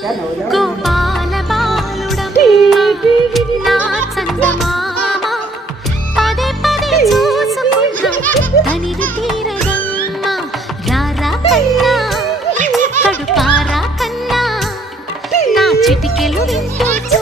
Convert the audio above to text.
గోపాల బాలుడమ్మ నా చందమామ పదే పదే చూసుకున్నా తనివి తీరదమ్మ రారా కన్నా కడుపారా కన్నా నా చిటికెలు వింటూ